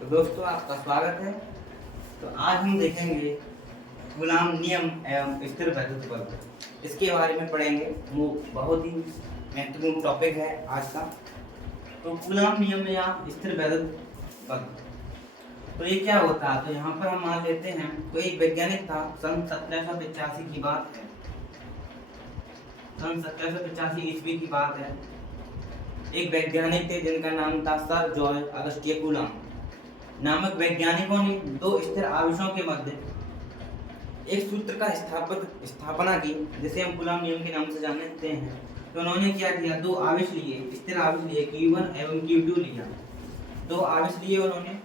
तो दोस्तों आपका स्वागत है। तो आज हम देखेंगे गुलाम नियम एवं स्थिर वैद्युत बल, इसके बारे में पढ़ेंगे। वो बहुत ही महत्वपूर्ण टॉपिक है आज का। तो गुलाम नियम या स्थिर वैद्युत बल, तो ये क्या होता है? तो यहाँ पर हम मान लेते हैं कोई एक वैज्ञानिक था, सन 1785 की बात है। सन 1785 ईस्वी की बात है। एक वैज्ञानिक थे जिनका नाम था सर जॉर्ज अगस्टिन कूलॉम नामक वैज्ञानिकों ने दो स्थिर आवेशों के मध्य एक सूत्र का स्थापना की, जिसे हम कूलॉम नियम के नाम से जानते हैं। तो उन्होंने क्या किया, दो आवेश लिए, स्थिर आवेश लिए, Q1 एवं Q2 लिया। दो आवेश लिए उन्होंने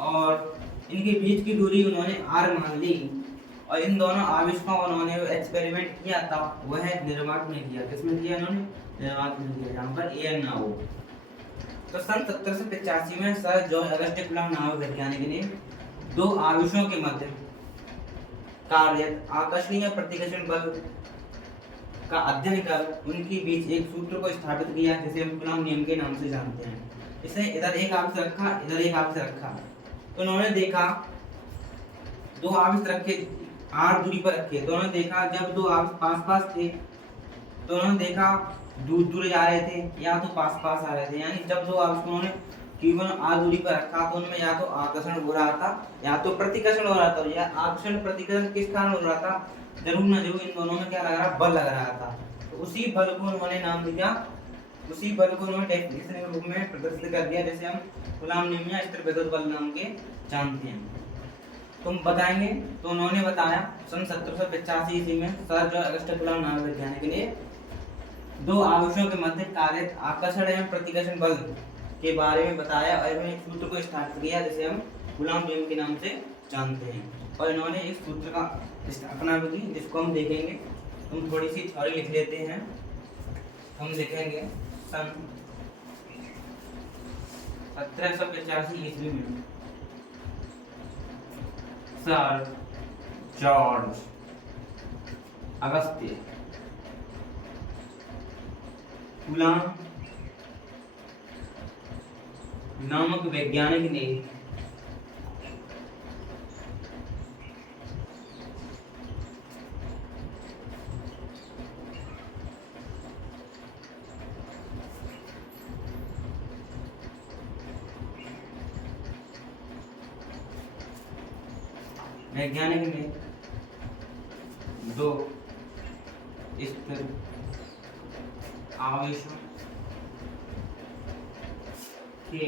और इनके बीच की दूरी उन्होंने r मान ली और इन दोनों आवेश का उन्होंने एक्सपेरिमेंट किया था, वह निर्वात में किया। किसमें किया इन्होंने? निर्वात में किया, जहाँ पर एयर ना हो। तो सन 1785 में सर जॉर्ज अगस्टिन कूलॉम नामक वैज्ञानिक ने दो आवेशों के मध्य कार्यरत आकर्षणीय प्रतिकर्षण बल का अध्ययन कर उनके बीच एक सूत्र को स्थापित किया, जिसे हम कूलॉम नियम के नाम से जानते हैं। इसने इधर एक आवेश रखा, इधर एक आवेश रखा। तो उन्होंने देखा दो आवेश रखे, r दूरी पर रखे। तो उन्होंने देखा जब दो आवेश पास पास थे तो उन्होंने देखा दूर दूर जा रहे थे या तो पास पास आ रहे थे। यानी जब दो आवेश को उन्होंने Q1 r दूरी पर रखा तो उनमें या तो आकर्षण हो रहा था या तो प्रतिकर्षण हो रहा था। या आकर्षण प्रतिकर्षण किस कारण हो रहा था? जरूर ना जरूर इन दोनों में क्या लग रहा, बल लग रहा था। तो उसी बल को उन्होंने नाम दिया, उसी बल को उन्होंने डेफिनेशन के रूप में प्रदर्शित कर दिया, जैसे हम कूलॉम नियम या स्थिर वैद्युत बल नाम के जानते हैं। तुम बताएंगे। तो उन्होंने बताया सन 1785 ईस्वी में सर जॉर्ज अगस्टिन कूलॉम नामक वैज्ञानिक ने दो आवेशों के मध्य कार्यरत आकर्षण एवं प्रतिकर्षण बल के बारे में बताया और इन्होंने एक सूत्र को स्थापित किया, जिसे हम कूलॉम नियम के नाम से जानते हैं। और इन्होंने इस सूत्र का स्थापना भी की, जिसको हम देखेंगे। हम थोड़ी सी थ्योरी लिख लेते हैं। हम देखेंगे सन 1785 ईस्वी में सर जॉर्ज अगस्टिन कूलॉम नामक वैज्ञानिक ने दो स्थिर आवेशों के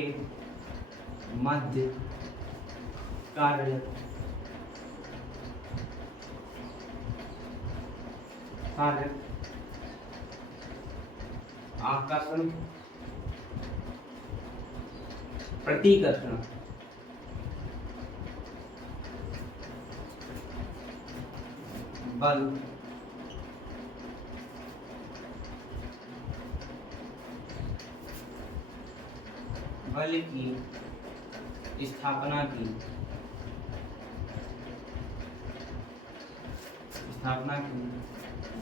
मध्य कार्यरत आकर्षण प्रतिकर्षण बल की स्थापना की,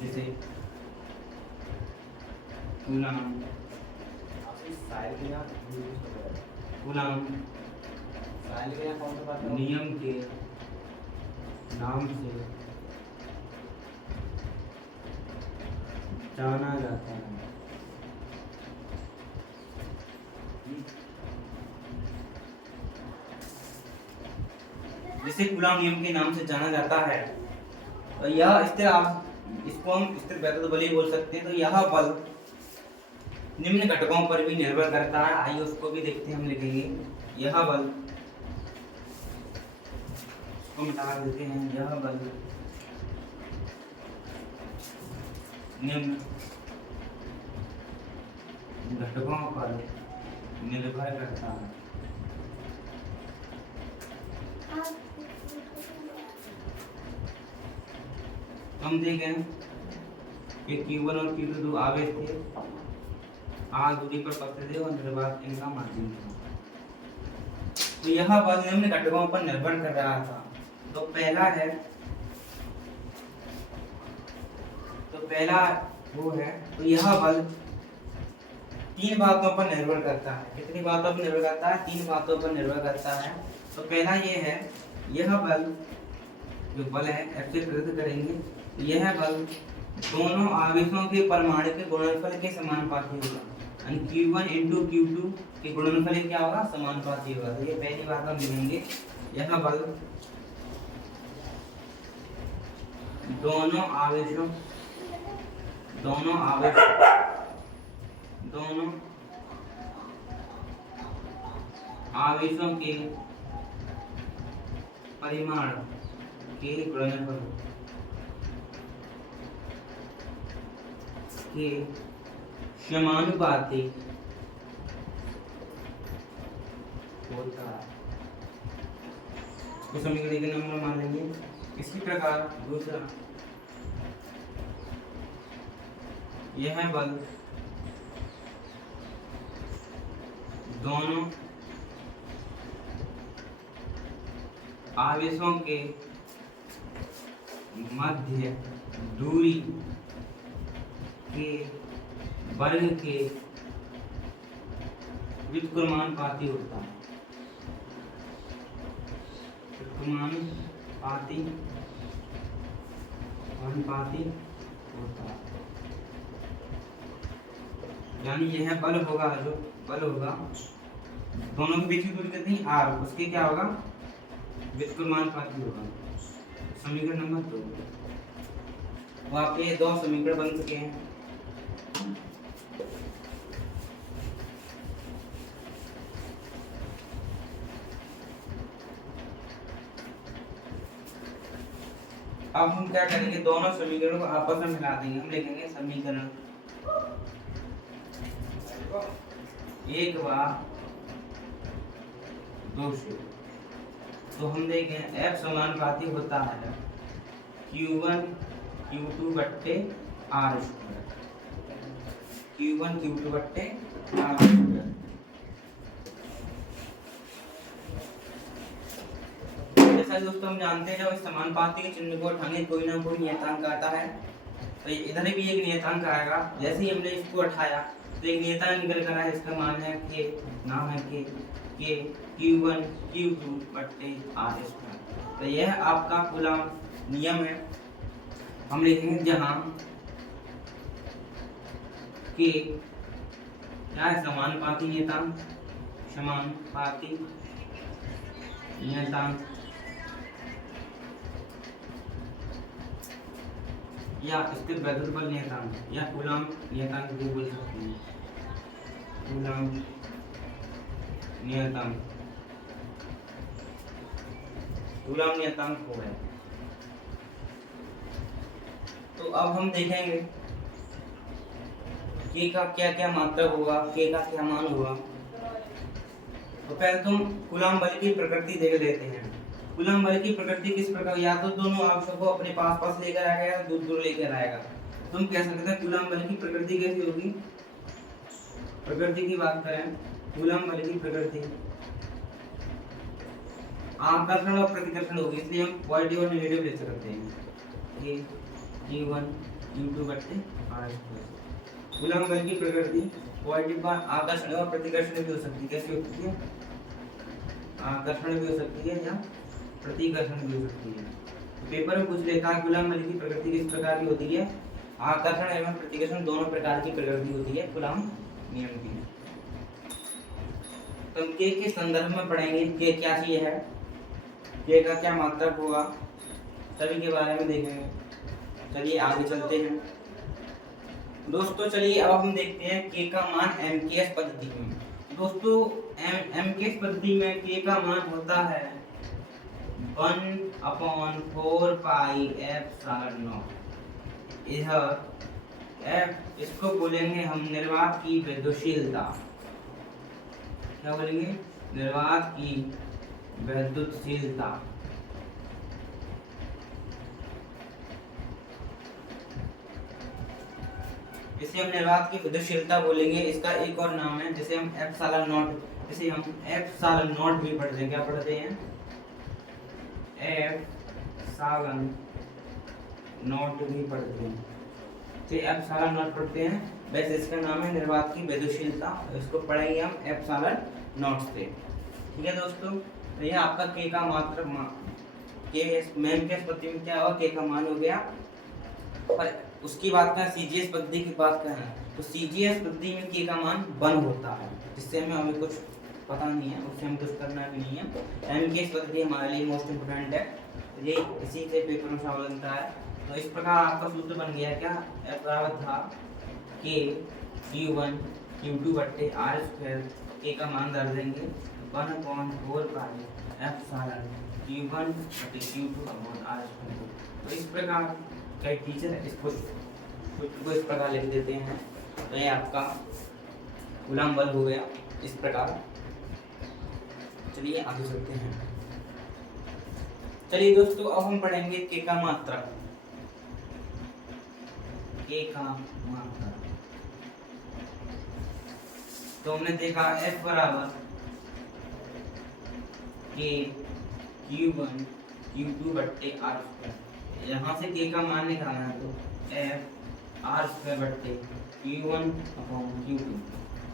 जिसे कूलॉम नियम के नाम से जाना जाता है। जिसे कूलॉम नियम के नाम से जाना जाता है। और यह स्थिर, इसको हम स्थिर वैद्युत बल ही बोल सकते हैं। तो यह बल निम्न घटकों पर भी निर्भर करता है। आइए उसको भी देखते हैं। हम लिखेंगे यह बल, इसको मिटा देते हैं। यह बल निम्न घटकों पर निर्भर करता है। हम देखें कि Q1 और Q2 दो आवेश थे, r दूरी पर पकड़े थे और निर्वात इनका माध्यम था। तो यह बल निम्न घटकों पर निर्भर कर रहा था। तो पहला वो है, तो यह बल तीन बातों पर निर्भर करता है। कितनी बातों पर निर्भर करता है? 3 बातों पर निर्भर करता है। तो पहला ये है, यह बल जो बल है F से प्रयुक्त करेंगे, यह बल दोनों आवेशों के परमाणु गुणनफल के समानुपाती होगा, यानी Q1 × Q2 के गुणनफल क्या होगा? समानुपाती होगा। तो ये पहली बात हम लिखेंगे, यह बल दोनों आवेशों के परिमाण के गुणनफल के समानुपाती होता है। तो समीकरण के नंबर मान लेंगे। इसी प्रकार दूसरा, यह बल दोनों आवेशों के मध्य दूरी के वर्ग के व्युत्क्रमानुपाती होता है। व्युत्क्रमानुपाती होता है, यानी यह बल होगा, जो बल होगा दोनों के बीच की दूरी कितनी? r, उसके क्या होगा? व्युत्क्रमानुपाती होगा। समीकरण नंबर 2। वहाँ पे 2 समीकरण बन चुके हैं। अब हम क्या करेंगे? दोनों समीकरणों को आपस में मिला देंगे। हम लिखेंगे समीकरण 1 व 2 से। तो हम देखें F समानुपाती होता है Q1 Q2 बट्टे R स्क्वायर। Q1 Q2 बट्टे R स्क्वायर। जैसा दोस्तों हम जानते हैं, जब इस समानुपाती के चिन्ह को उठाएंगे कोई ना कोई नियतांक आता है। तो इधर भी एक नियतांक आएगा। जैसे ही हमने इसको उठाया तो एक नियतांक निकल कर आया, इसका मान है K, नाम है K Q1 Q2 बट्टे R स्क्वायर। तो यह आपका कूलम्ब नियम है। हम लिखेंगे जहाँ K क्या है? समानुपाती नियतांक, या स्थिर वैद्युत बल नियतांक या कूलम्ब नियतांक भी बोल सकते हैं। कूलम्ब नियतांक हो गया। तो अब हम देखेंगे K का क्या क्या मात्रक होगा, K का क्या मान होगा। तो पहले तुम कूलम्ब बल की प्रकृति देख लेते हैं। कूलम्ब बल की प्रकृति किस प्रकार? या तो दोनों आवेशों को अपने पास लेकर आएगा या दूर दूर लेकर आएगा। तुम कह सकते हैं कूलम्ब बल की प्रकृति कैसी होगी? प्रकृति की बात करें, कूलम्ब बल की प्रकृति आकर्षण और प्रतिकर्षण होगी, इसलिए हम पॉजिटिव और नेगेटिव ले सकते हैं। ये Q1 Q2 बट्टे R स्क्वायर। कूलम्ब बल की प्रकृति पॉजिटिव का आकर्षण और प्रतिकर्षण भी हो सकती है। कैसी होती है? आकर्षण भी हो सकती है या प्रतिकर्षण भी हो सकती है। पेपर में पूछ लेता है कूलम्ब बल की प्रकृति किस प्रकार की होती है? आकर्षण एवं प्रतिकर्षण दोनों प्रकार की प्रकृति होती है कूलम्ब नियम की। तो हम K के संदर्भ में पढ़ेंगे K क्या चीज है, K का क्या मात्रक होगा, सभी के बारे में देखेंगे। चलिए आगे चलते हैं दोस्तों। चलिए अब हम देखते हैं K का मान MKS पद्धति में। दोस्तों MKS पद्धति में K का मान होता है 1/4 पाई एप्सिलॉन। इधर F, इसको बोलेंगे हम निर्वात की विद्युतशीलता। क्या बोलेंगे? निर्वात की विद्युतशीलता। इसे हम निर्वात की विद्युतशीलता बोलेंगे। इसका एक और नाम है जिसे हम एप्सिलॉन नॉट, इसे हम एप्सिलॉन नॉट भी पढ़ते हैं। क्या पढ़ते हैं? एप्सिलॉन नॉट भी पढ़ते हैं। तो एप्सिलॉन नॉट पढ़ते हैं वैसे इसका नाम है निर्वात की विद्युशीलता। इसको पढ़ेंगे हम एप्सिलॉन नॉट से। ठीक है दोस्तों, तो ये आपका के का मात्रक के मैम के पद्धति में क्या हुआ, के का मान हो गया। और उसकी बात करें सीजीएस पद्धति की बात करें तो सीजीएस पद्धति में के का मान 1 होता है, जिससे हमें कुछ पता नहीं है, उससे हम कुछ करना भी नहीं है। एमकेएस पद्धति हमारे लिए मोस्ट इम्पोर्टेंट है, ये इसी से पेपर में सवाल बनता है। तो इस प्रकार आपका सूत्र बन गया क्या, F बराबर था के Q1 Q2 बट्टे आर स्क्वायर, के का मान डाल देंगे 1/4 पाई एप्सिलॉन Q1 बट्टे Q2 अपॉन आर स्क्वायर। तो इस प्रकार कई टीचर इसको इस प्रकार लिख देते हैं। तो ये आपका कूलम्ब बल हो गया इस प्रकार। चलिए आगे चलते हैं। चलिए दोस्तों, अब हम पढ़ेंगे के का मात्रक। के का मात्रक तो हमने देखा F बराबर के Q1 Q2 बट्टे आर स्क्वायर। यहाँ से के का मान निकालना है तो F आर स्क्वायर बट्टे Q1 अपॉन Q2।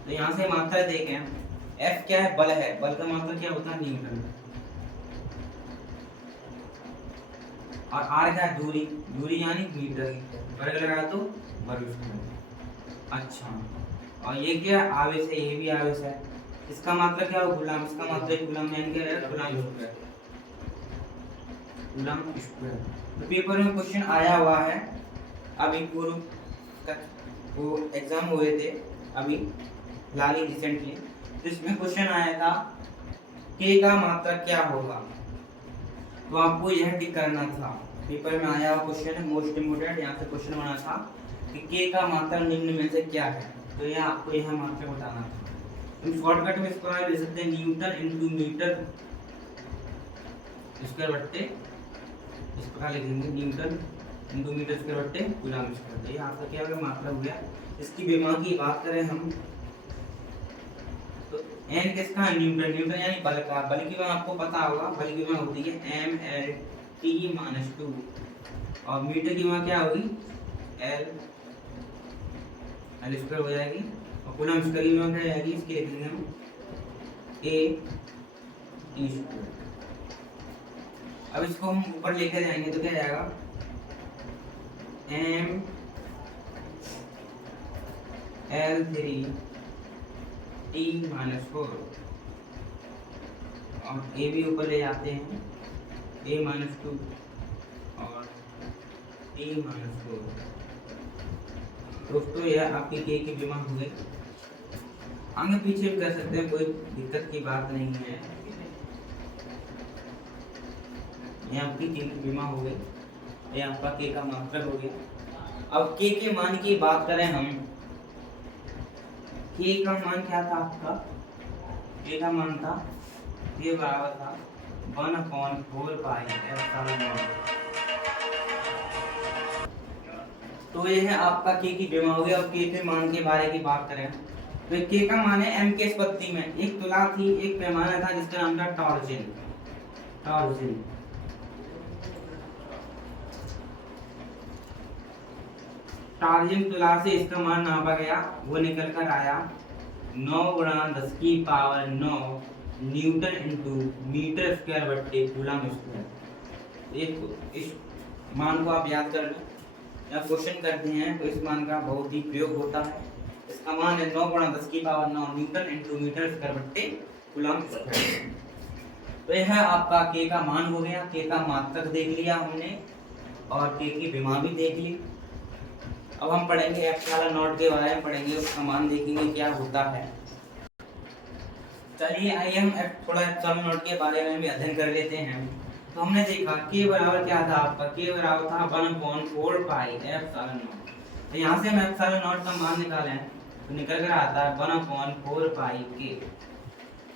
तो यहाँ से मात्रा देखें, F क्या है, बल है, बल का मात्रा क्या होता है, न्यूटन। और R क्या है, दूरी, दूरी यानी मीटर, वर्ग लगाया तो वर्ग स्क्वायर। अच्छा, और ये क्या है, आवेश है, ये भी आवेश है। इसका मात्रा क्या हो, कूलम्ब, इसका मात्रा कूलम्ब यानी क्या है, कूलम्ब स्क्वायर, कूलम्ब स्क्वायर। तो पेपर में क्वेश्चन आया हुआ है, अभी पूर्व वो एग्जाम हुए थे अभी फिलहाल ही रिसेंटली, तो इसमें क्वेश्चन आया था के का मात्रक क्या होगा। तो आपको यह टिक करना था, पेपर में आया हुआ क्वेश्चन है, मोस्ट इम्पोर्टेंट। यहाँ से क्वेश्चन बना था कि के का मात्रक निम्न में से क्या है, तो यह आपको यह मात्रक बताना था। हम शॉर्टकट में इसको लिख सकते हैं न्यूटन इनटू मीटर स्क्वायर बट्टे, इस प्रकार लिखेंगे न्यूटन इनटू मीटर स्क्वायर बट्टे कूलम्ब स्क्वायर। ये आपका क्या होगा, मात्रा हो गया। इसकी विमा की बात करें हम तो n किसका है, न्यूटन, न्यूटन यानी बल का। बल की विमा आपको पता होगा, बल की विमा होती है mL/t-2 और मीटर की विमा क्या होगी, L स्क्वायर हो जाएगी। और कूलम्ब स्क्वायर की विमा क्या जाएगी, इसके लिखेंगे हम A/t²। अब इसको हम ऊपर लेकर जाएंगे तो क्या जाएगा, mL/t-4 और a भी ऊपर ले जाते हैं A-2 और t-4। दोस्तों यह आपकी के की विमा हो गई। आगे पीछे भी कर सकते हैं, कोई दिक्कत की बात नहीं है। ये आपकी के की विमा हो गई, ये आपका के का मात्रक हो गया। अब के के मान की बात करें हम, के का मान क्या था आपका, के का मान था, ये बराबर था 1/4 पाई एप्सिलॉन नॉट। तो ये है आपका के की विमा हो गया। और के के मान के बारे की बात करें तो के का मान है एम के पद्धति में एक तुला थी, एक पैमाना था जिसका नाम था टॉर्जन। टॉर्जन टार्जन तुला से इसका मान नापा गया, वो निकल कर आया 9×10⁻⁹ न्यूटन इनटू मीटर स्क्वायर बट्टे कूलम्ब स्क्वायर। इस मान को आप याद कर लो या क्वेश्चन करते हैं तो इस मान का बहुत ही प्रयोग होता है। इसका मान है 9×10⁻⁹ न्यूटन इनटू मीटर स्क्वायर बट्टे कूलम्ब स्क्वायर। तो यह आपका के का मान हो गया, के का मात्रक देख लिया हमने और के की विमा भी देख ली। अब हम पढ़ेंगे एप्सिलॉन नॉट के बारे में पढ़ेंगे, उसका मान देखेंगे क्या होता है। चलिए आइए हम थोड़ा एप्सिलॉन नॉट के बारे में भी अध्ययन कर लेते हैं। तो हमने देखा के बराबर क्या था आपका, के बराबर था 1/4 पाई एप्सिलॉन नॉट। तो यहाँ से हम एप्सिलॉन नॉट का मान निकालें तो निकल कर आता है 1/4 पाई के।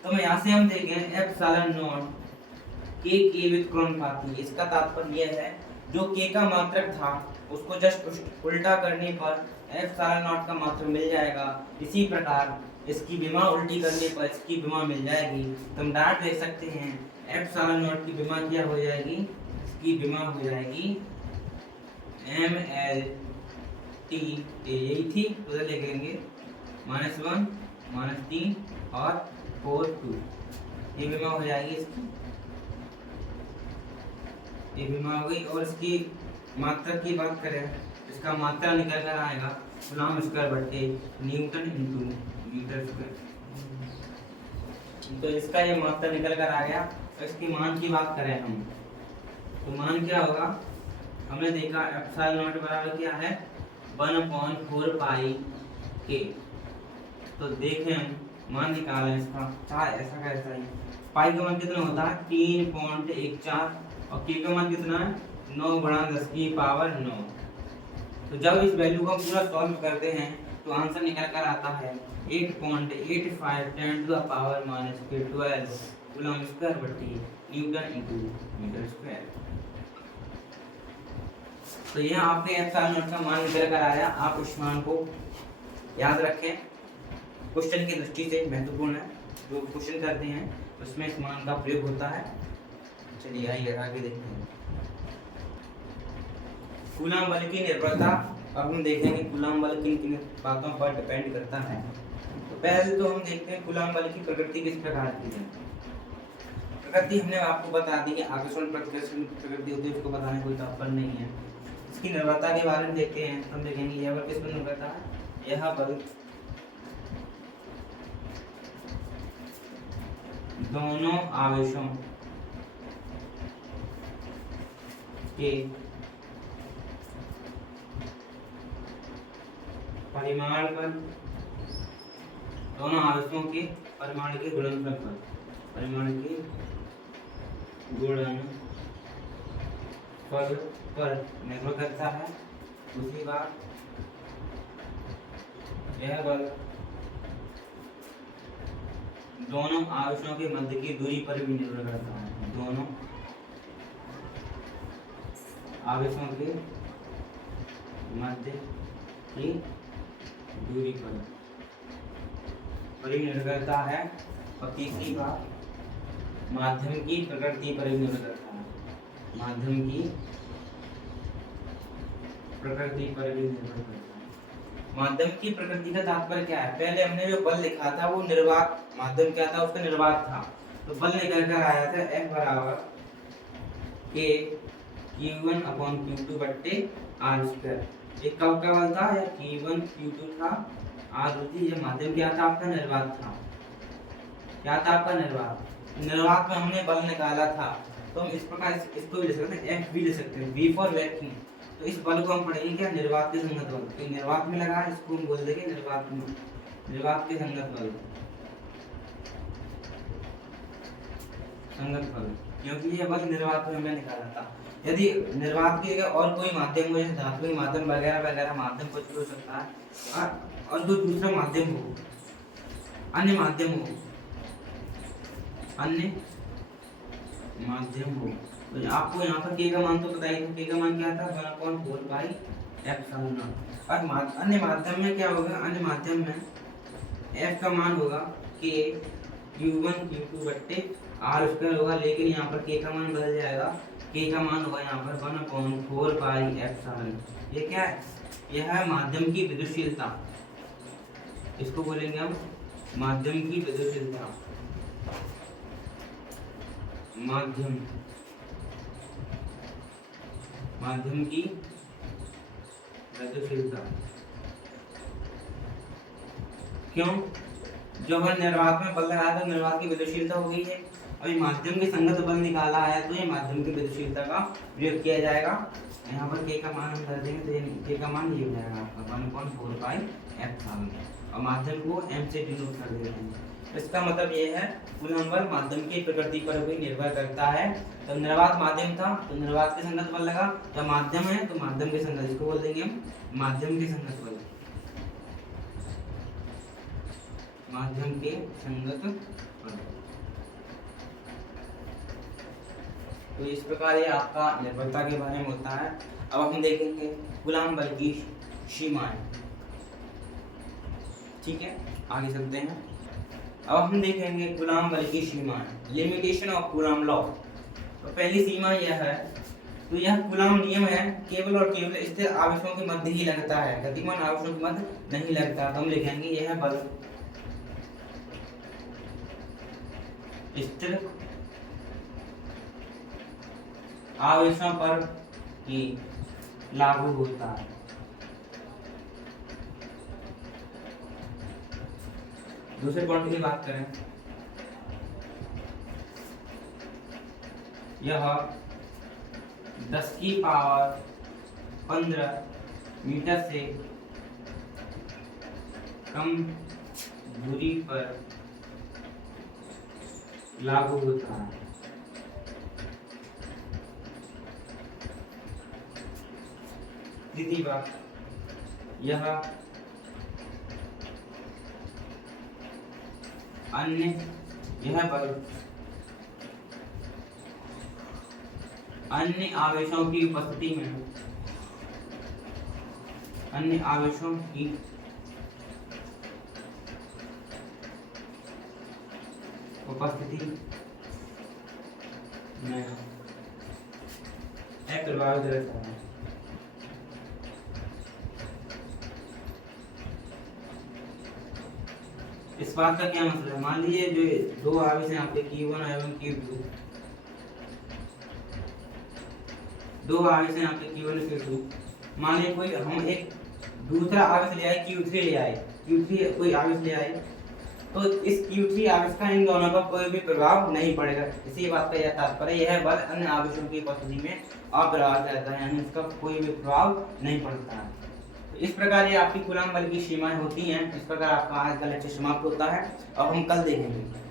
तो मैं यहाँ से हम देखें एप्सिलॉन नॉट के व्युत्क्रमानुपाती, इसका तात्पर्य यह है जो के का मात्रक था उसको जस्ट उल्टा करने पर एप्सिलॉन नॉट का मात्रक मिल जाएगा। इसी प्रकार इसकी विमा उल्टी करने पर इसकी विमा मिल जाएगी। तो हम डायरेक्ट देख सकते हैं एप्सिलॉन नॉट की विमा क्या हो जाएगी, इसकी विमा हो जाएगी mL टी यही थी, उधर ले लेंगे -1 -3 और 4 2, ये विमा हो जाएगी इसकी, ये विमा हो गई। और इसकी मात्रा की बात करें, इसका मात्रा निकल कर आएगा कूलम्ब स्क्वायर बटे न्यूटन इंटू मीटर स्क्वायर। तो इसका ये मात्रा निकल कर आ गया। तो इसकी मान की बात करें हम, तो मान क्या होगा, हमने देखा एप्सिलॉन नॉट बराबर क्या है 1/4 पाई के। तो देखें हम मान निकालें इसका, चाहे ऐसा का ऐसा ही। पाई का मान कितना होता है 3.14 और के का मान कितना है 9 × 10⁻⁹। तो जब इस वैल्यू को पूरा सॉल्व करते हैं तो आंसर निकल कर आता है 8.85 10⁻⁻12 कूलम्ब स्क्वायर बटे न्यूटन इंटू मीटर स्क्वायर। तो यह आपके एप्सिलॉन नॉट का मान निकल कर आया। आप इस मान को याद रखें, क्वेश्चन की दृष्टि से महत्वपूर्ण है। जो क्वेश्चन करते हैं उसमें इस मान का प्रयोग होता है। चलिए आइए आगे देखते हैं। कूलम्ब बल की निर्भरता, अब हम देखेंगे कूलम्ब बल किन किन बातों पर डिपेंड करता है। तो पहले तो हम देखते हैं कूलम्ब बल की प्रकृति किस प्रकार की है। प्रकृति हमने आपको बता दी कि आकर्षण प्रतिकर्षण प्रकृति होती है, उसको बताने कोई तात्पर्य नहीं है। इसकी निर्भरता के बारे में देखते हैं, हम देखेंगे यह बल किस पर निर्भर करता है। यह बल दोनों आवेशों के परिमाण पर, दोनों आवेशों के परिमाण के गुणनफल पर, परिमाण के गुणनफल पर निर्भर करता है। दूसरी बात, यह बल दोनों आवेशों के मध्य की दूरी पर भी निर्भर करता है। दोनों आवेशों के मध्य की दूरी पर भी निर्भर करता है। और तीसरी बात, माध्यम की प्रकृति पर भी निर्भर करता है। माध्यम की प्रकृति पर भी निर्भर करता है। माध्यम की प्रकृति का तात्पर्य क्या है, पहले हमने जो बल लिखा था वो निर्वात माध्यम क्या था, उसका निर्वात था। तो बल निकल कर आया था F बराबर K Q1/Q2 बट्टे r²। ये कब का बल था, या Q1 Q2 था, r होती है। माध्यम क्या था आपका, निर्वात था। क्या था आपका, निर्वात। निर्वात में हमने बल निकाला था, तो हम इस प्रकार इसको भी ले सकते हैं, F भी ले सकते हैं, V फॉर वैक्यूम। तो इस बल को हम पढ़ेंगे क्या, निर्वात के संगत बल। तो निर्वात में लगा, इसको हम बोल देंगे निर्वात में, निर्वात के संगत बल, संगत बल, क्योंकि ये बल निर्वात में हमने निकाला था। यदि निर्वात की जगह और कोई माध्यम हो, जैसे धात्विक माध्यम वगैरह वगैरह माध्यम कुछ भी हो सकता है, और जो दूसरा माध्यम हो, अन्य माध्यम हो, अन्य माध्यम हो, तो आपको यहाँ पर के का मान तो बताइए, तो के का मान क्या था 1/4 पाई एप्सिलॉन नॉट। और अन्य माध्यम में क्या होगा, अन्य माध्यम में F का मान होगा के Q1 Q2 बट्टे r² होगा, लेकिन यहाँ पर के का मान बदल जाएगा। के का मान होगा यहाँ पर 1/4 पाई एप्सिलॉन। ये क्या है, यह है माध्यम की विद्युतशीलता, इसको बोलेंगे हम माध्यम की विद्युतशीलता। माध्यम की विद्युतशीलता। क्यों, जब हम निर्वात में बल लगाया तो निर्वात की विद्युतशीलता हो गई है। अभी माध्यम के संगत बल निकाला है, तो ये माध्यम की विद्युतशीलता का प्रयोग किया जाएगा। यहाँ पर के का मान हम कर देंगे, तो के का मान ये हो जाएगा आपका 1/4 पाई एप्सिलॉन, और माध्यम को m से डिनोट कर देते हैं। इसका मतलब ये है कूलम्ब बल माध्यम की प्रकृति पर भी निर्भर करता है। तो निर्वात माध्यम था, तो निर्वात के संगत बल लगा। जब माध्यम है तो माध्यम के संगत, इसको बोल देंगे हम माध्यम के संगत बल, माध्यम के संगत बल। तो इस प्रकार ये आपका निर्भरता के बारे में होता है। अब हम देखेंगे कूलम्ब बल की सीमाएं। ठीक है, आगे चलते हैं। अब हम देखेंगे कूलम्ब बल की सीमाएं, लिमिटेशन ऑफ कूलम्ब लॉ। तो पहली सीमा यह है तो यह कूलॉम नियम है, केवल और केवल स्थिर आवेशों के मध्य ही लगता है, गतिमान आवेशों के मध्य नहीं लगता। तो हम लिखेंगे यह बल स्थिर आवेशों पर ही लागू होता है। दूसरे पॉइंट की बात करें, यह 10 की पावर 15 मीटर से कम दूरी पर लागू होता है। तीसरी बात, यह बल अन्य आवेशों की उपस्थिति में अप्रभावित रहता है। इस बात का क्या मतलब है? मान लीजिए जो दो आवेश हैं आपके Q1 एवं Q2, दो आवेश हैं आपके Q1 और Q2। मान लीजिए कोई हम एक दूसरा आवेश ले आए, Q3 कोई आवेश ले आए, तो इस Q3 आवेश का इन दोनों पर कोई भी प्रभाव नहीं पड़ेगा। इसी बात का यह तात्पर्य, यह बल अन्य आवेशों की उपस्थिति में अप्रभावित रहता है, यानी इसका कोई भी प्रभाव नहीं पड़ता है। तो इस प्रकार ये आपकी कूलॉम बल की सीमाएं होती हैं। इस प्रकार आपका आज का लेक्चर समाप्त होता है और हम कल देखेंगे।